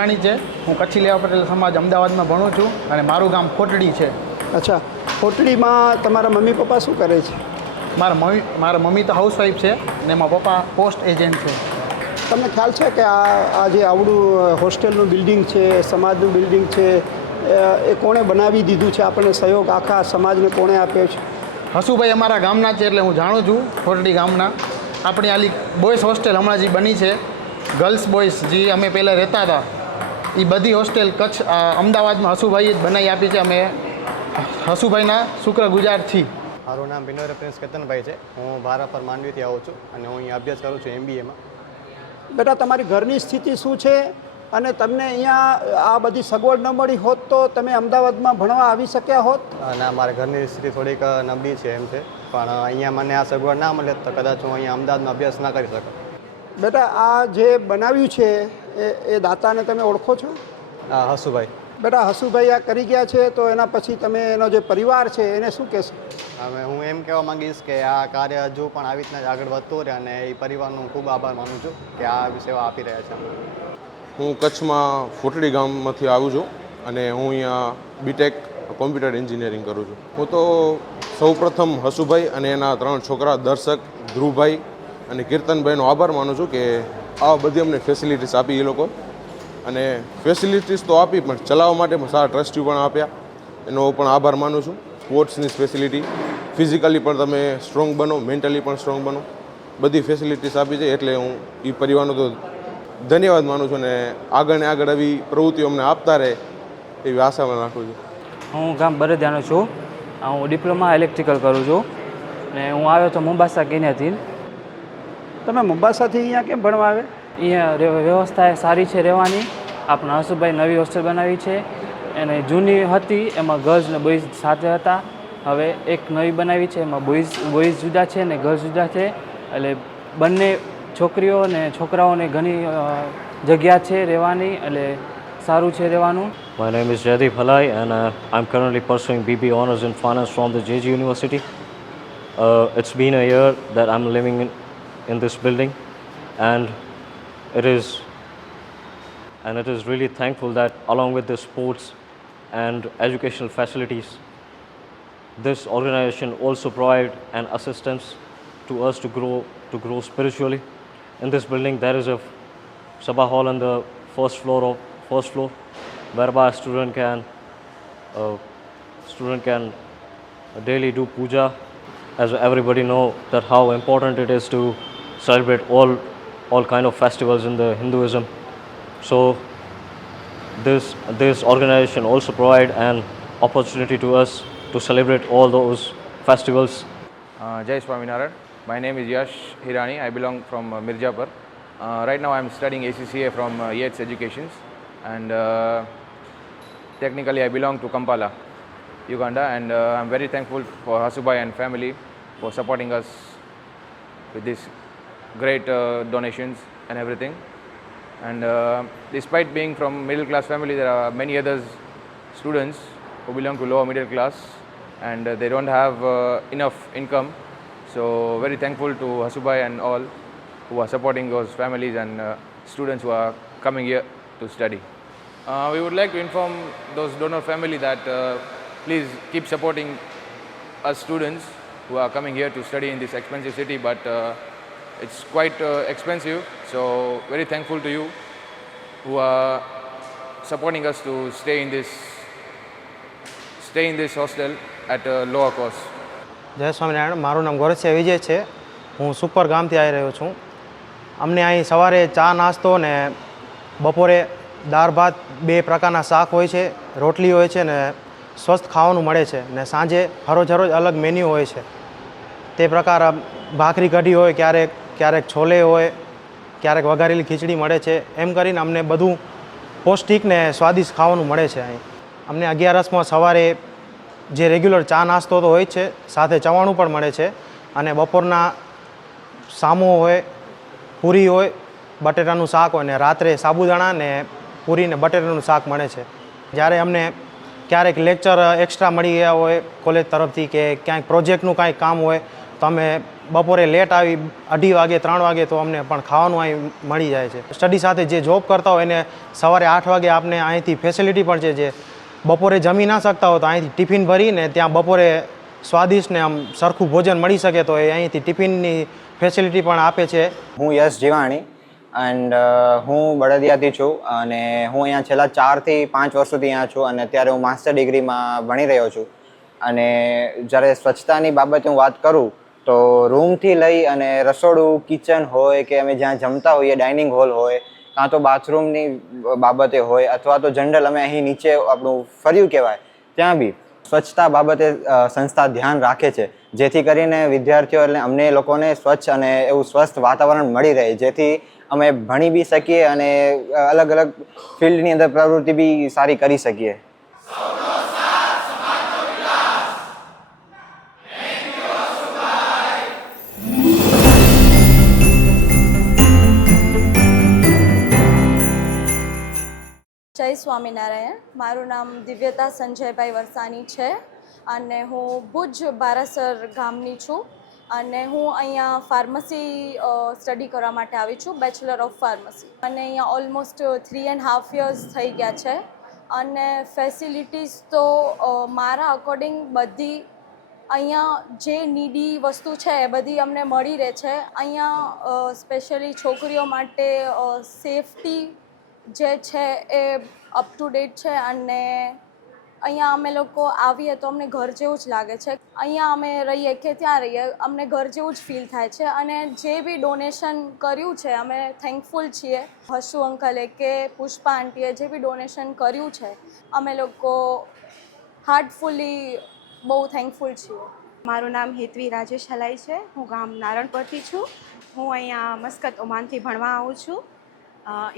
હિરાણી છે। હું કચ્છી લેવા પટેલ સમાજ અમદાવાદમાં ભણું છું અને મારું ગામ ખોટડી છે। અચ્છા, ખોટડીમાં તમારા મમ્મી પપ્પા શું કરે છે? મારા મમ્મી તો હાઉસવાઈફ છે અને મારા પપ્પા પોસ્ટ એજન્ટ છે। તમને ખ્યાલ છે કે આ જે આવડું હોસ્ટેલનું બિલ્ડિંગ છે, સમાજનું બિલ્ડિંગ છે, એ કોણે બનાવી દીધું છે? આપણને સહયોગ આખા સમાજને કોણે આપ્યો છે? હસુભાઈ અમારા ગામના છે એટલે હું જાણું છું ખોટડી ગામના। આપણી આલી બોયઝ હોસ્ટેલ હમણાં જે બની છે, ગર્લ્સ બોયઝ જે અમે પહેલાં રહેતા હતા, એ બધી હોસ્ટેલ કચ્છ અમદાવાદમાં હસુભાઈએ જ બનાવી આપી છે। અમે હસુભાઈના શુક્રગુજાર છીએ। મારું નામ વિનોદ પ્રિન્સ કેતનભાઈ છે। હું ભારાપર માંડવીથી આવું છું અને હું અહીં અભ્યાસ કરું છું MBAમાં। બેટા, તમારી ઘરની સ્થિતિ શું છે અને તમને અહીંયા આ બધી સગવડ ન મળી હોત તો તમે અમદાવાદમાં ભણવા આવી શક્યા હોત? ના, મારા ઘરની સ્થિતિ થોડીક નબળી છે એમ છે, પણ અહીંયા મને આ સગવડ ના મળે તો કદાચ હું અહીંયા અમદાવાદમાં અભ્યાસ ના કરી શકું। બેટા, આ જે બનાવ્યું છે એ દાતાને તમે ઓળખો છો? હસુભાઈ। બેટા, હસુભાઈ આ કરી ગયા છે તો એના પછી તમે એનો જે પરિવાર છે એને શું કહેશો? હવે હું એમ કહેવા માંગીશ કે આ કાર્ય હજુ પણ આવી રીતના જ આગળ વધતું રહે અને એ પરિવારનો ખૂબ આભાર માનું છું કે આ સેવા આપી રહ્યા છે। હું કચ્છમાં ખોટડી ગામમાંથી આવું છું અને હું અહીંયા બીટેક કોમ્પ્યુટર એન્જિનિયરિંગ કરું છું। હું તો સૌપ્રથમ હસુભાઈ અને એના 3 છોકરા દર્શક, ધ્રુવભાઈ અને કીર્તનભાઈનો આભાર માનું છું કે આ બધી અમને ફેસિલિટીઝ આપી એ લોકો, અને ફેસિલિટીઝ તો આપી પણ ચલાવવા માટે સારા ટ્રસ્ટી પણ આપ્યા, એનો પણ આભાર માનું છું। સ્પોર્ટ્સની ફેસિલિટી, ફિઝિકલી પણ તમે સ્ટ્રોંગ બનો, મેન્ટલી પણ સ્ટ્રોંગ બનો, બધી ફેસિલિટીઝ આપી છે એટલે હું એ પરિવારનો તો ધન્યવાદ માનું છું અને આગળ ને આગળ આવી પ્રવૃત્તિઓ અમને આપતા રહે એવી આશામાં રાખું છું। હું ગામ બરદિયાનો છું। હું ડિપ્લોમા ઇલેક્ટ્રિકલ કરું છું ને હું આવ્યો તો મુંબાસા કેન્યાથી। તમે મુંબાસાથી અહીંયા કેમ ભણવા આવે? અહીંયા વ્યવસ્થા સારી છે રહેવાની। આપણા હસુભાઈ નવી હોસ્ટેલ બનાવી છે, અને જૂની હતી એમાં ગર્લ્સ ને બોયઝ સાથે હતા, હવે એક નવી બનાવી છે એમાં બોયઝ જુદા છે ને ગર્લ્સ જુદા છે, એટલે બંને છોકરીઓ અને છોકરાઓને ઘણી જગ્યા છે રહેવાની, એટલે સારું છે રહેવાનું। My name is Jaideep Halai and I'm currently pursuing BB Honours in Finance from the JG University. It's been a year that I'm living in this building, and it is really thankful that along with the sports and educational facilities, this organization also provide an assistance to us to grow spiritually. In this building there is a Sabha hall on the first floor, whereby a student can daily do puja. As everybody know that how important it is to celebrate all kind of festivals in the Hinduism. So this organization also provide an opportunity to us to celebrate all those festivals. Jai Swaminarayan. My name is Yash Hirani. I belong from Mirzapur. Right now I am studying ACCA from Yates Educations, and technically I belong to Kampala, Uganda, and I'm very thankful for Hasubai and family for supporting us with these great donations and everything. And despite being from middle class family, there are many other students who belong to lower middle class and they don't have enough income. So very thankful to Hasubai and all who are supporting those families and students who are coming here to study. We would like to inform those donor family that please keep supporting us students who are coming here to study in this expensive city, but it's quite expensive. So very thankful to you who are supporting us to stay in this hostel at a lower cost. જય સ્વામિનારાયણ. મારું નામ ગોરસિયા વિજય છે. હું super ગામથી આવી રહ્યો છું. અમને અહીં સવારે ચા નાસ્તો ને બપોરે દાળ ભાત 2 પ્રકારના શાક હોય છે, રોટલી હોય છે ને સ્વસ્થ ખાવાનું મળે છે, ને સાંજે હરોજ અલગ મેન્યુ હોય છે. તે પ્રકાર ભાખરી કઢી હોય, ક્યારેક છોલે હોય, ક્યારેક વઘારેલી ખીચડી મળે છે. એમ કરીને અમને બધું પૌષ્ટિક ને સ્વાદિષ્ટ ખાવાનું મળે છે અહીં. અમને 11:00માં સવારે જે રેગ્યુલર ચા નાસ્તો તો હોય છે, સાથે ચવાણું પણ મળે છે, અને બપોરના સામો હોય, પૂરી હોય, બટેટાનું શાક હોય, ને રાત્રે સાબુદાણા ને પૂરી ને બટેટાનું શાક મળે છે. જ્યારે અમને ક્યારેક લેક્ચર એક્સ્ટ્રા મળી ગયા હોય કોલેજ તરફથી કે ક્યાંક પ્રોજેક્ટનું કાંઈ કામ હોય તો અમે બપોરે લેટ આવી 2:30 વાગે 3 વાગે તો અમને પણ ખાવાનું અહીં મળી જાય છે. સ્ટડી સાથે જે જોબ કરતા હોય એને સવારે 8 વાગે આપને અહીંથી ફેસિલિટી પણ છે, જે બપોરે જમી ના શકતા હોય તો અહીંથી ટિફિન ભરીને ત્યાં બપોરે સ્વાદિષ્ટ ને આમ સરખું ભોજન મળી શકે તો એ અહીંથી ટિફિનની ફેસિલિટી પણ આપે છે. હું યશ જીવાણી એન્ડ હું બળદિયાથી છું અને હું અહીંયા છેલ્લા 4 થી 5 વર્ષોથી અહીંયા છું અને અત્યારે હું માસ્ટર ડિગ્રીમાં ભણી રહ્યો છું. અને જ્યારે સ્વચ્છતાની બાબતે હું વાત કરું તો રૂમથી લઈ અને રસોડું, કિચન હોય કે અમે જ્યાં જમતા હોઈએ, ડાઇનિંગ હોલ હોય, કાં તો બાથરૂમની બાબતે હોય અથવા તો જનરલ અમે અહીં નીચે આપણું ફર્યું કહેવાય ત્યાં બી સ્વચ્છતા બાબતે સંસ્થા ધ્યાન રાખે છે, જેથી કરીને વિદ્યાર્થીઓ એટલે અમને લોકોને સ્વચ્છ અને એવું સ્વસ્થ વાતાવરણ મળી રહે, જેથી અમે ભણી બી શકીએ અને અલગ અલગ ફિલ્ડની અંદર પ્રવૃત્તિ બી સારી કરી શકીએ. જય સ્વામિનારાયણ. મારું નામ દિવ્યતા સંજયભાઈ વરસાણી છે અને હું ભુજ બારાસર ગામની છું અને હું અહીંયા ફાર્મસી સ્ટડી કરવા માટે આવી છું, બેચલર ઓફ ફાર્મસી. અને અહીંયા ઓલમોસ્ટ 3.5 years થઈ ગયા છે અને ફેસિલિટીઝ તો મારા અકોર્ડિંગ બધી અહીંયા જે નીડી વસ્તુ છે એ બધી અમને મળી રહે છે. અહીંયા સ્પેશિયલી છોકરીઓ માટે સેફટી જે છે એ અપ ટુ ડેટ છે અને અહીંયા અમે લોકો આવીએ તો અમને ઘર જેવું જ લાગે છે. અહીંયા અમે રહીએ કે ત્યાં રહીએ અમને ઘર જેવું જ ફીલ થાય છે અને જે બી ડોનેશન કર્યું છે અમે થેન્કફુલ છીએ. હસુ અંકલે કે પુષ્પા આંટીએ જે બી ડોનેશન કર્યું છે અમે લોકો હાર્ટફુલી બહુ થેન્કફુલ છીએ. મારું નામ હેતવી રાજેશ હલાઈ છે. હું ગામ નારણપરથી છું. હું અહીંયા મસ્કત ઓમાનથી ભણવા આવું છું.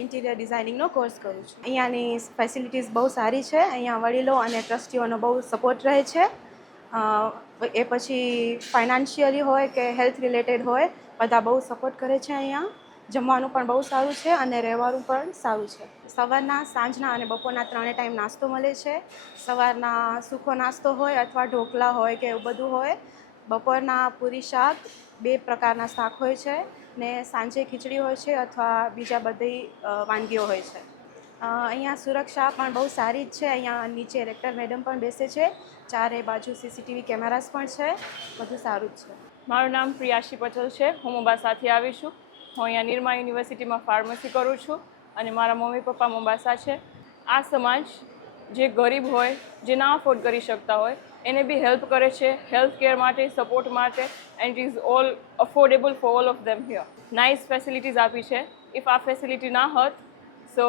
ઇન્ટિરિયર ડિઝાઇનિંગનો કોર્સ કરું છું. અહીંયાની ફેસિલિટીઝ બહુ સારી છે. અહીંયા વડીલો અને ટ્રસ્ટીઓનો બહુ સપોર્ટ રહે છે. એ પછી ફાઇનાન્શિયલી હોય કે હેલ્થ રિલેટેડ હોય બધા બહુ સપોર્ટ કરે છે. અહીંયા જમવાનું પણ બહુ સારું છે અને રહેવાનું પણ સારું છે. સવારના, સાંજના અને બપોરના 3 ટાઈમ નાસ્તો મળે છે. સવારના સૂકો નાસ્તો હોય અથવા ઢોકળા હોય કે એવું બધું હોય. બપોરના પૂરી શાક, 2 પ્રકારના શાક હોય છે ને સાંજે ખીચડી હોય છે અથવા બીજા બધી વાનગીઓ હોય છે. અહીંયા સુરક્ષા પણ બહુ સારી જ છે. અહીંયા નીચે રેક્ટર મેડમ પણ બેસે છે. 4 બાજુ CCTV કેમેરાસ પણ છે. બધું સારું જ છે. મારું નામ પ્રિયાશી પટેલ છે. હું મોમ્બાસાથી આવી છું. હું અહીંયા નિરમા યુનિવર્સિટીમાં ફાર્મસી કરું છું અને મારા મમ્મી પપ્પા મોમ્બાસા છે. આ સમાજ જે ગરીબ હોય, જે ના અફોર્ડ કરી શકતા હોય એને બી હેલ્પ કરે છે, હેલ્થ કેર માટે, સપોર્ટ માટે, and it is all affordable for all of them here. Nice facilities આપી છે. ઇફ આ ફેસિલિટી ના હોત so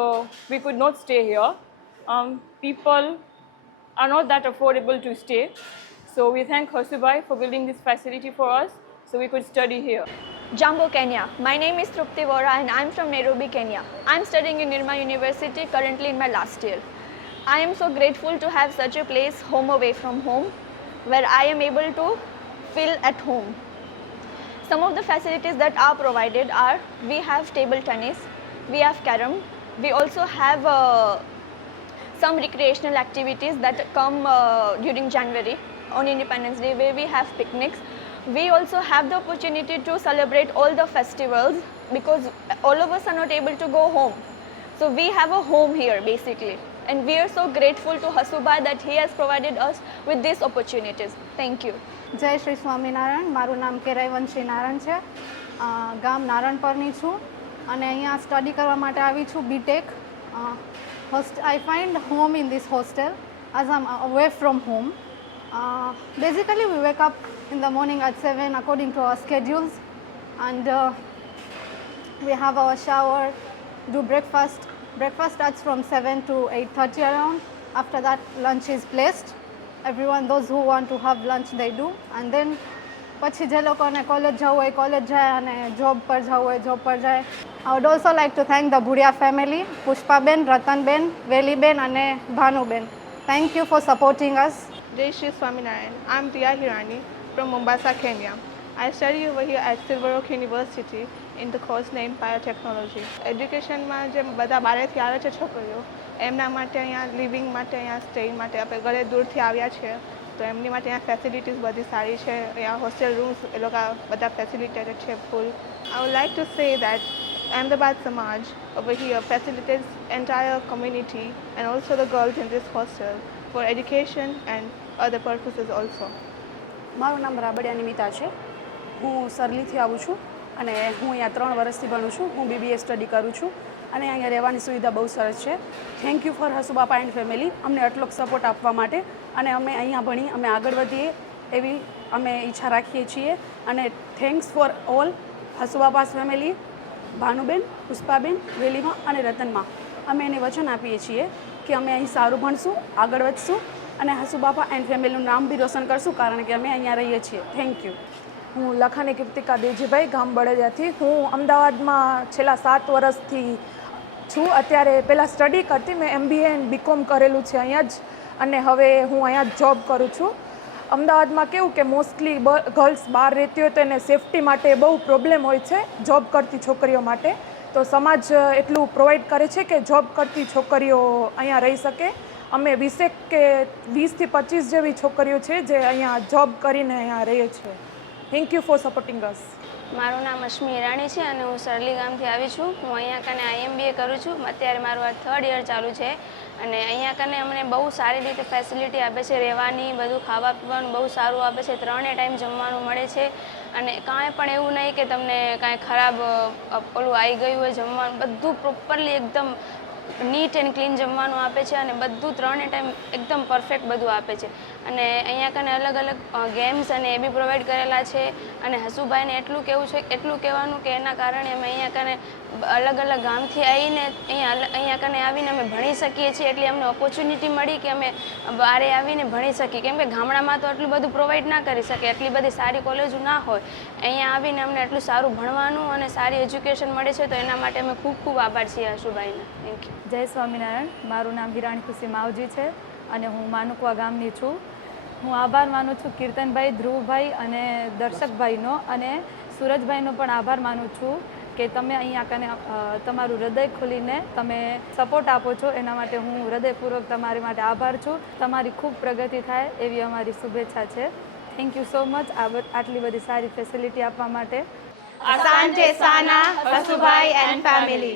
we could not stay here. People are not that affordable to stay. So we thank Hasubai for building this facility for us so we could study here. Jambo, Kenya. My name is Trupti Vora and I'm from Nairobi, Kenya. I'm studying in Nirma University, currently in my last year. I am so grateful to have such a place, home away from home, where I am able to feel at home. Some of the facilities that are provided are, we have table tennis, we have carom, we also have some recreational activities that come during January on Independence Day, where we have picnics. We also have the opportunity to celebrate all the festivals because all of us are not able to go home. So we have a home here basically. And we are so grateful to Hasubai that he has provided us with these opportunities. Thank you. જય શ્રી સ્વામિનારાયણ. મારું નામ કેરાઈ વંશી નારાયણ છે. ગામ નારણપરની છું અને અહીંયા study કરવા માટે આવી છું BTech. I find home in this hostel as I'm away from home. Basically we wake up in the morning at 7 according to our schedules and we have our shower, do breakfast. Breakfast starts from 7 to 8:30 around. After that lunch is placed. Everyone, those who want to have lunch, they do. And then પછી જે લોકોને college જવું હોય college જાય અને job પર જવું હોય જોબ પર જાય. I would also like to thank the Bhuria family, Pushpaben, Ratanben, Veliben અને Bhanuben. Thank you for supporting us. Jai Shri Swaminarayan. I'm Priya Hirani from Mombasa, Kenya. I study over here at Silver Oak University in the course named Biotechnology. એડ્યુકેશનમાં જે બધા બહારેથી આવે છે છોકરીઓ એમના માટે અહીંયા living માટે અહીંયા સ્ટે માટે આપણે ઘરે દૂરથી આવ્યા છીએ તો એમની માટે અહીંયા ફેસિલિટીઝ બધી સારી છે. અહીંયા હોસ્ટેલ રૂમ્સ એ લોકો બધા ફેસિલિટેટેડ છે ફૂલ. I would like to say that Ahmedabad Samaj over here facilitates entire community and also the girls in this hostel for education and other purposes also. મારું નામ રાબડિયા નિમિતા છે. હું સરલીથી આવું છું અને હું અહીંયા 3 વર્ષથી ભણું છું. હું BBA સ્ટડી કરું છું અને અહીંયા રહેવાની સુવિધા બહુ સરસ છે. Thank you for Hasubapa and family અમને આટલો સપોર્ટ આપવા માટે અને અમે અહીંયા ભણી અમે આગળ વધીએ એવી અમે ઈચ્છા રાખીએ છીએ. અને thanks for all Hasubapa's family, Bhanuben, Pushpaben, વેલીમાં અને રતનમાં. અમે એને વચન આપીએ છીએ કે અમે અહીં સારું ભણશું, આગળ વધશું અને હસુબાપા એન્ડ ફેમિલીનું નામ બી રોશન કરશું કારણ કે અમે અહીંયા રહીએ છીએ. Thank you. હું લખાણી કીર્તિકા દેવજીભાઈ, ગામ બળદિયાથી. હું અમદાવાદમાં છેલ્લા 7 વર્ષથી છું. અત્યારે પહેલાં સ્ટડી કરતી, મેં MBA એન્ડ BCom કરેલું છે અહીંયા જ અને હવે હું અહીંયા જ જોબ કરું છું. અમદાવાદમાં કેવું કે મોસ્ટલી ગર્લ્સ બહાર રહેતી હોય તો એને સેફટી માટે બહુ પ્રોબ્લેમ હોય છે જોબ કરતી છોકરીઓ માટે. તો સમાજ એટલું પ્રોવાઈડ કરે છે કે જોબ કરતી છોકરીઓ અહીંયા રહી શકે. અમે 20 કે 20 થી 25 જેવી છોકરીઓ છે જે અહીંયા જોબ કરીને અહીંયા રહીએ છીએ. થેન્ક યુ ફોર સપોર્ટિંગ અસ. મારું નામ અશ્મી ઈરાણી છે અને હું સરલી ગામથી આવી છું. હું અહીંયા કને IMBA કરું છું. અત્યારે મારું આ 3rd યર ચાલુ છે અને અહીંયા કને અમને બહુ સારી રીતે ફેસિલિટી આપે છે રહેવાની, બધું ખાવા પીવાનું બહુ સારું આપે છે. 3 ટાઈમ જમવાનું મળે છે અને કાંઈ પણ એવું નહીં કે તમને કાંઈ ખરાબ ઓલું આવી ગયું હોય જમવાનું. બધું પ્રોપરલી એકદમ નીટ એન્ડ ક્લીન જમવાનું આપે છે અને બધું 3 ટાઈમ એકદમ પરફેક્ટ બધું આપે છે. અને અહીંયા કને અલગ અલગ ગેમ્સ અને એ બી પ્રોવાઈડ કરેલા છે. અને હસુભાઈને એટલું કહેવાનું કે એના કારણે અમે અહીંયા કને અલગ અલગ ગામથી આવીને અહીંયા કને આવીને અમે ભણી શકીએ છીએ. એટલી અમને ઓપોર્ચ્યુનિટી મળી કે અમે બહારે આવીને ભણી શકીએ. કેમ કે ગામડામાં તો એટલું બધું પ્રોવાઈડ ના કરી શકે, એટલી બધી સારી કોલેજો ના હોય. અહીંયા આવીને અમને એટલું સારું ભણવાનું અને સારી એજ્યુકેશન મળે છે તો એના માટે અમે ખૂબ ખૂબ આભાર છીએ હસુભાઈના. Thank you. જય સ્વામિનારાયણ. મારું નામ હિરાણી ખુશી માવજી છે અને હું માનુકવા ગામની છું. હું આભાર માનું છું કીર્તનભાઈ, ધ્રુવભાઈ અને દર્શકભાઈનો અને સુરજભાઈનો પણ આભાર માનું છું કે તમે અહીંયા કને તમારું હૃદય ખોલીને તમે સપોર્ટ આપો છો. એના માટે હું હૃદયપૂર્વક તમારી માટે આભાર છું. તમારી ખૂબ પ્રગતિ થાય એવી અમારી શુભેચ્છા છે. થેન્ક યુ સો મચ આટલી બધી સારી ફેસિલિટી આપવા માટે. Asante sana Hasubai and family.